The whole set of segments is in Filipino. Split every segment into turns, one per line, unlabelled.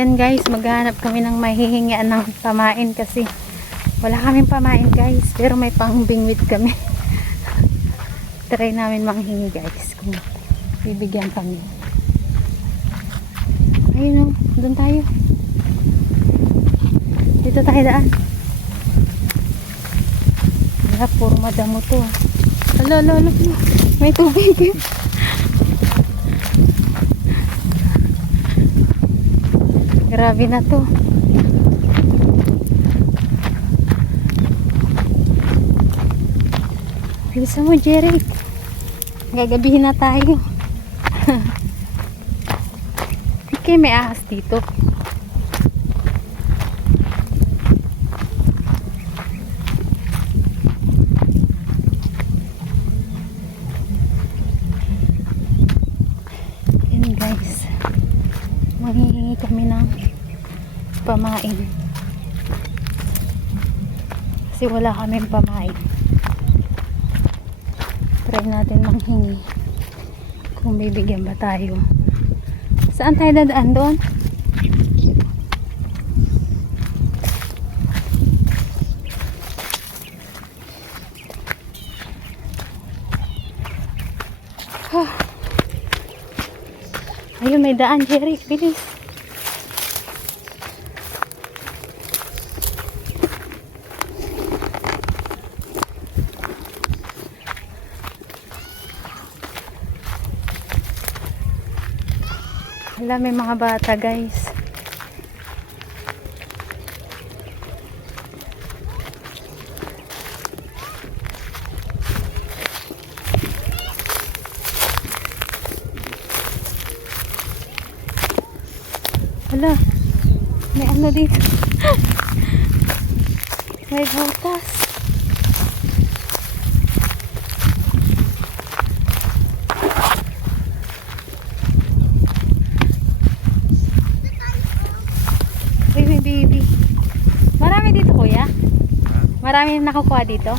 Yan guys, maghanap kami ng mahihingian ng pamain kasi wala kaming pamain guys. Pero may pangbingwit kami. Try namin manghingi guys kung bibigyan kami. Ayun o, doon tayo. Dito tayo daan. Wala, puro madamo to. Alo, alo, alo. May tubig. Grabe na to. Bilisan mo, Jerry. Gagabihin na tayo. Okay, may ahas dito. Yan guys. Manghihingi kami ng pamain. Kasi wala kaming pamain. Try natin manghingi. Kung bibigyan ba tayo. Saan tayo dadaan doon? Huh. Ayun, may daan, Jerry. Bilis. Hala, may mga bata, guys. Hala, may ano dito. may butas. Uy, may baby. Kuya? Marami na nakukuha dito?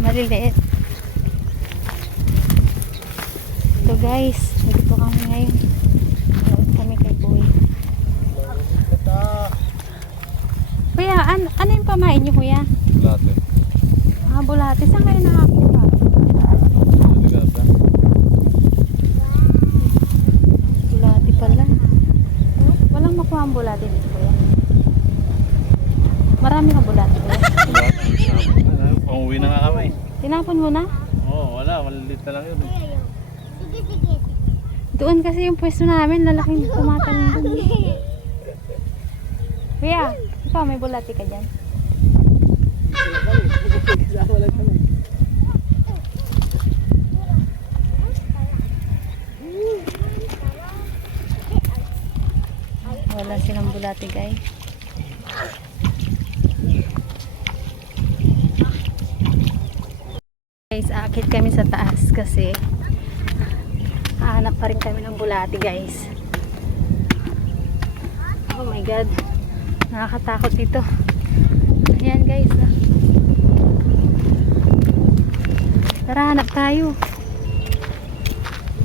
Maliliit. So guys, dito kami ngayon. Nood kami kay Kuya. Kuya, an ano yung pamain niyo, kuya?
Latte.
Ah, bulate. Saan kayo nakakuha? Bulate pala. Walang makuha ang bulate dito. Marami kang bulate.
Panguwi na nga kami.
Tinapon mo na?
Oo, wala. Malilit na lang yun. eh.
Doon kasi yung pwesto namin, lalaking tumatalon doon. Kuya, ikaw may bulate ka dyan. Wala silang bulate guys. Aakit kami sa taas kasi Hahanap pa rin kami ng bulati guys. Oh my god. Nakakatakot dito. Ayan guys. ah. Tara, hanap tayo.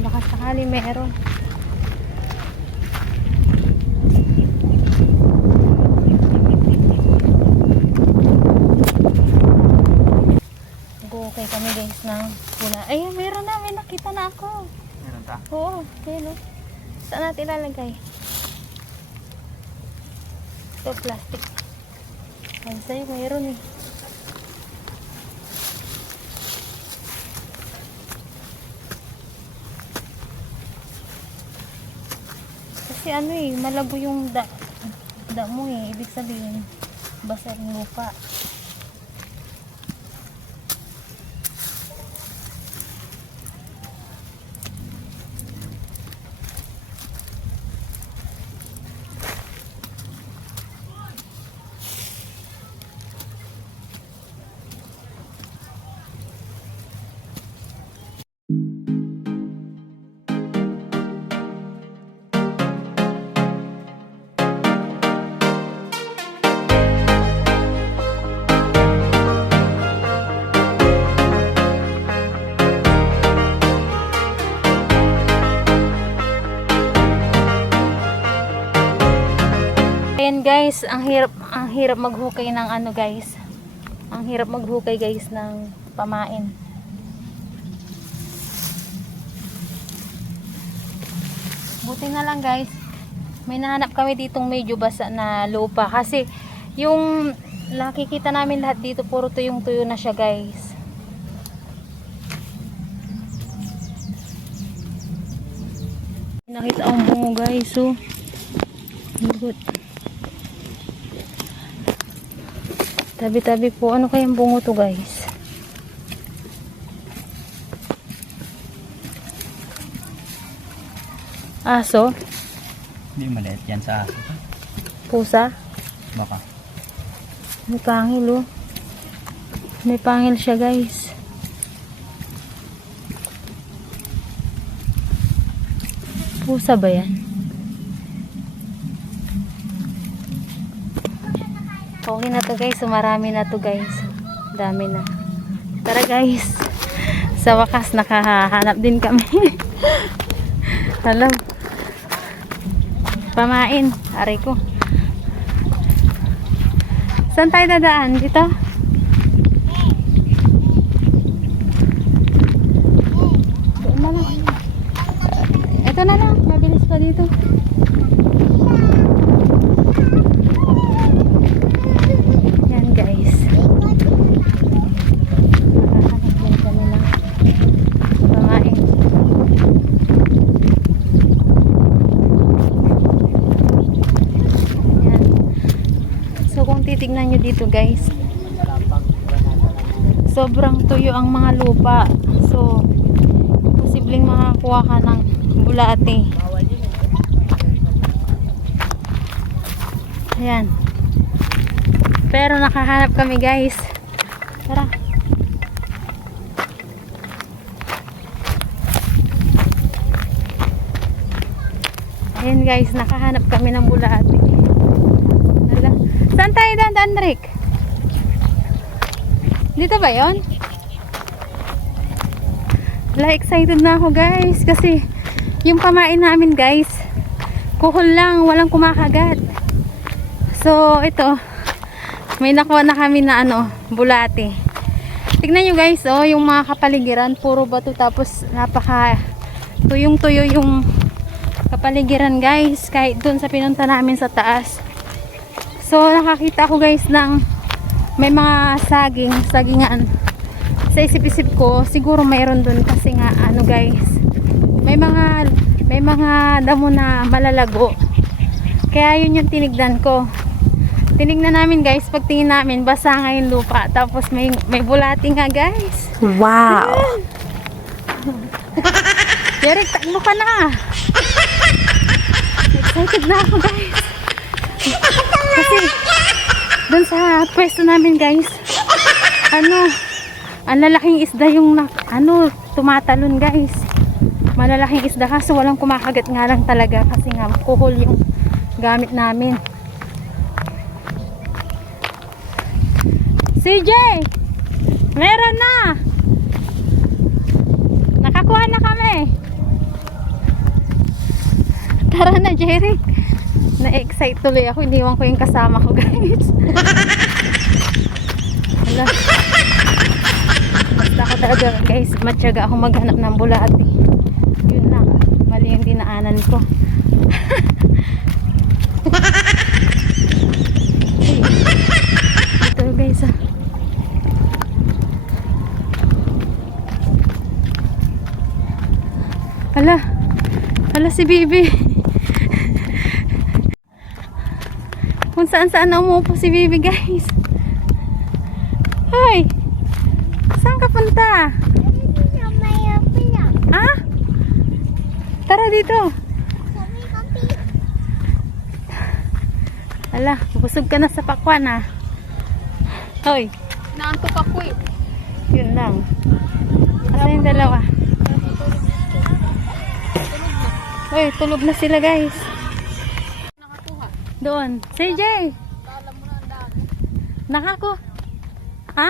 Baka sakali meron. Mag-okay kami guys ng pula. Ayun, meron na. May nakita na ako.
Meron ta?
Oo, yun o. Saan natin ilalagay? Ito, plastic. Ay, sa'yo, mayroon eh. Kasi ano eh, malabo yung da, da mo eh. Ibig sabihin, basa yung lupa. Guys, ang hirap ang hirap maghukay ng ano guys. Ang hirap maghukay guys ng pamain. Buti na lang guys. May nahanap kami ditong medyo basa na lupa kasi yung nakikita namin lahat dito puro tuyong tuyo na siya guys. Nakita ang bungo guys so Good. Tabi-tabi po. Ano kayang bungo to guys? Aso?
Hindi maliit yan sa aso.
Pusa?
Baka.
May pangil oh. May pangil siya guys. Pusa ba yan? Okay na to guys. So, marami na to guys. Dami na. Tara guys. Sa wakas nakahanap din kami. Alam. Pamain. Aray ko. Saan tayo dadaan? Dito? Doon na lang. Ito na lang. Mabilis pa dito. Yan guys. Nakahanap din kami ng pamain. Yan. So kung titignan nyo dito guys, sobrang tuyo ang mga lupa. So, posibleng makakuha ka ng bulate. Ayan. Pero nakahanap kami guys. Tara. Ayan guys, nakahanap kami ng bulate. Saan tayo dandan, Rick? Dito ba yon? Wala, excited na ako guys. Kasi yung pamain namin guys, kuhol lang, walang kumakagat. So, ito, may nakuha na kami na ano, bulate. Tignan nyo guys, oh, yung mga kapaligiran, puro bato tapos napaka tuyong tuyo yung kapaligiran guys, kahit dun sa pinunta namin sa taas. So, nakakita ko guys ng may mga saging, sagingan. Sa isip-isip ko, siguro mayroon dun kasi nga, ano guys, may mga, may mga damo na malalago. Kaya yun yung tinigdan ko. Tinignan namin guys, pagtingin namin, basa nga yung lupa. Tapos may, may bulati nga guys.
Wow.
Derek, takbo ka na. Excited na ako guys. Kasi, dun sa pwesto namin guys, ano, ang lalaking isda yung, na, ano, tumatalon guys. Malalaking isda kaso walang kumakagat nga lang talaga kasi nga kuhol yung gamit namin. CJ! Meron na! Nakakuha na kami! Tara na, Jerry. Na-excite tuloy ako. Iniwan ko yung kasama ko, guys. Wala. Basta ako talaga, guys. Matyaga ako maghanap ng bulati. Yun lang. Mali yung dinaanan ko. Ito, guys, ah. Hala. Hala si Bibi. Kung saan saan na umupo si Bibi guys. Hoy! Saan ka punta? Ah? Tara dito. Hala, busog ka na sa pakwan ah. Hoy,
Naantok ako eh.
yun lang. Asa yung dalawa? Hoy, tulog na sila guys. Doon. CJ! Nakako. Ha?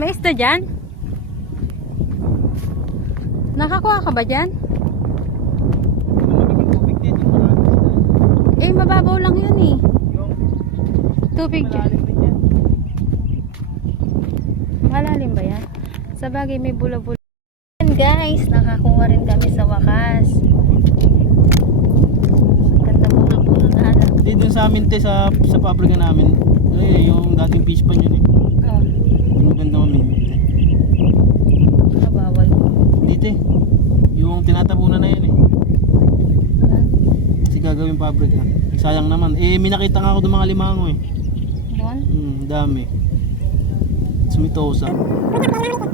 May isda dyan? Nakakuha ka ba dyan? Eh, mababaw lang yun eh. Tubig dyan.
Malalim
ba yan? Sa bagay may bula-bula. Guys, nakakuha rin kami sa wakas. Ganda bulol-bulol na alam.
Hindi dun sa amin te sa sa pabrika namin. Eh, yung dating fish pan yun eh.
Oh,
Yung maganda mamimit te.
kabawal.
Hindi te. Yung tinatabunan na yun eh.
Ha?
Kasi gagawin pabrika. Sayang naman. Eh, may nakita nga ako ng mga limango eh.
Doon?
Hmm, dami. Sumitosa.
Eh,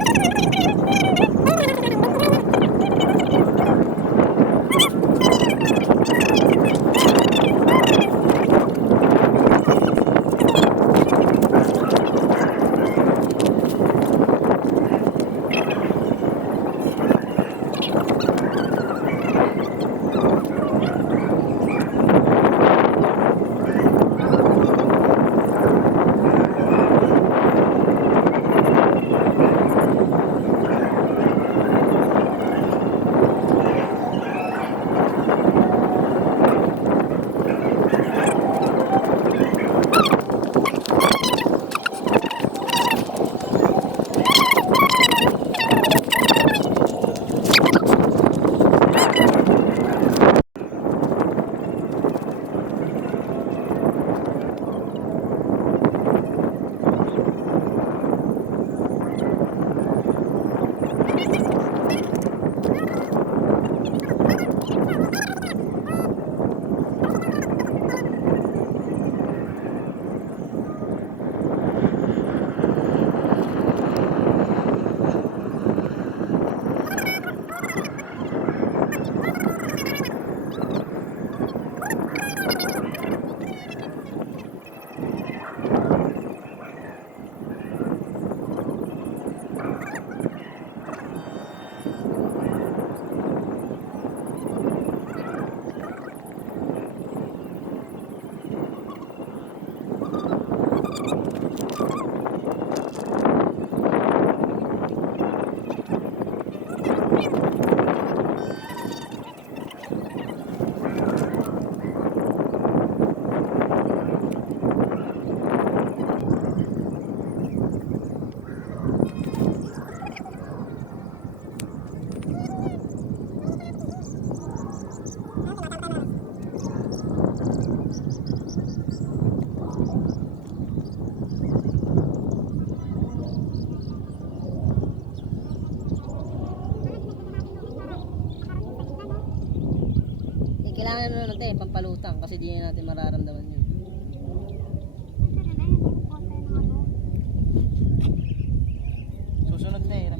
kasi di na natin mararamdaman yun.
Susunod na eh.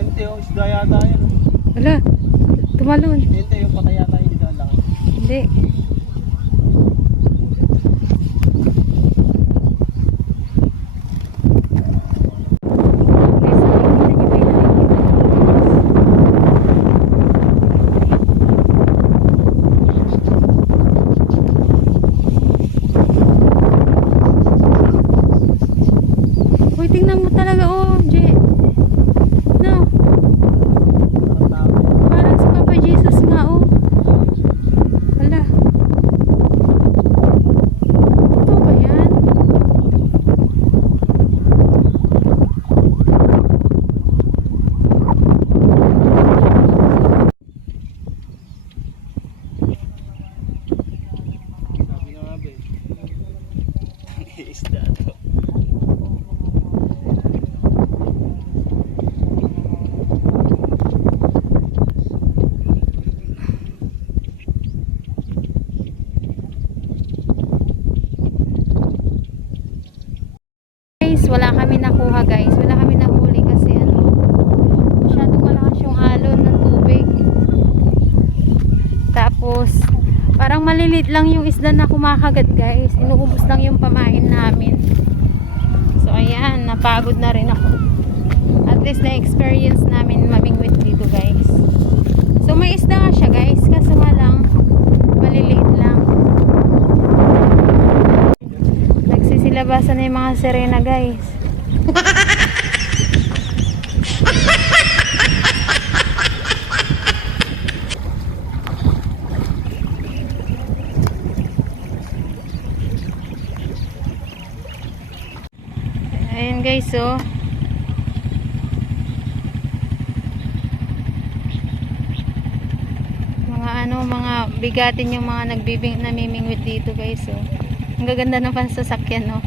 Ente, oh, isda yata yan.
Wala. Tumalon.
Ente, yung patay yata laki.
Hindi. Uy, tingnan mo talaga, oh, Je. No, parang si Papa Jesus nga, oh. Hala. Totoo ba yan?
Sabi nga nga ba Isda to.
Guys, wala kami nakuha guys. Wala kami nahuli kasi ano, masyadong malakas yung alon ng tubig. Tapos, malilit lang yung isda na kumakagat guys. Inuubos lang yung pamain namin. So, ayan, napagod na rin ako. At least na-experience namin mamingwit dito guys. So, may isda nga siya guys. Kaso nga lang, maliliit lang. Nagsisilabasan na yung mga sirena guys. Ayan guys, oh. Mga ano, mga bigatin yung mga nagbibing namimingwit dito guys, oh. Ang gaganda ng pansasakyan, no?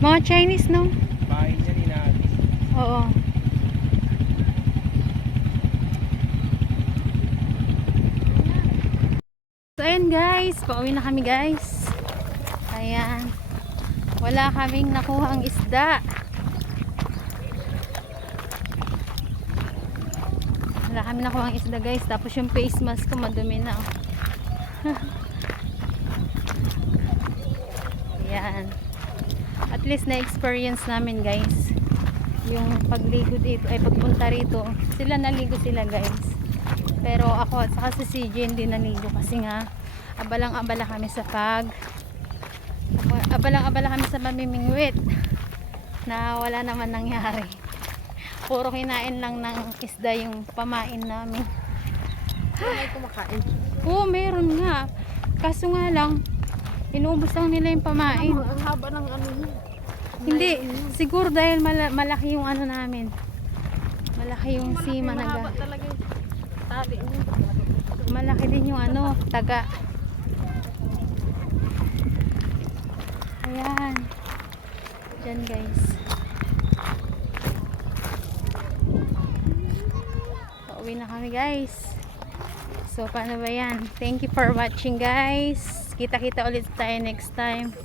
Mga Chinese, no?
Bahay niya ni.
Oo. So, ayan guys. Pauwi na kami guys. Ayan. Wala kaming nakuha ang isda. Wala kami nakuha ang isda guys. Tapos yung face mask ko madumi na. Oh. Ayan. At least na-experience namin guys yung pagligo dito ay pagpunta rito sila naligo sila guys pero ako at saka si CJ hindi naligo kasi nga abalang abala kami sa pag abalang abala kami sa mamimingwit na wala naman nangyari puro kinain lang ng isda yung pamain namin
May kumakain.
oo meron nga kaso nga lang inuubos lang nila yung pamain
Ang, haba ng ano yun.
Hindi, siguro dahil mala- malaki yung ano namin. Malaki yung sima naga. Malaki din yung ano, taga. Ayan. Diyan guys. Pauwi na kami guys. So paano ba yan? Thank you for watching guys. Kita-kita ulit tayo next time.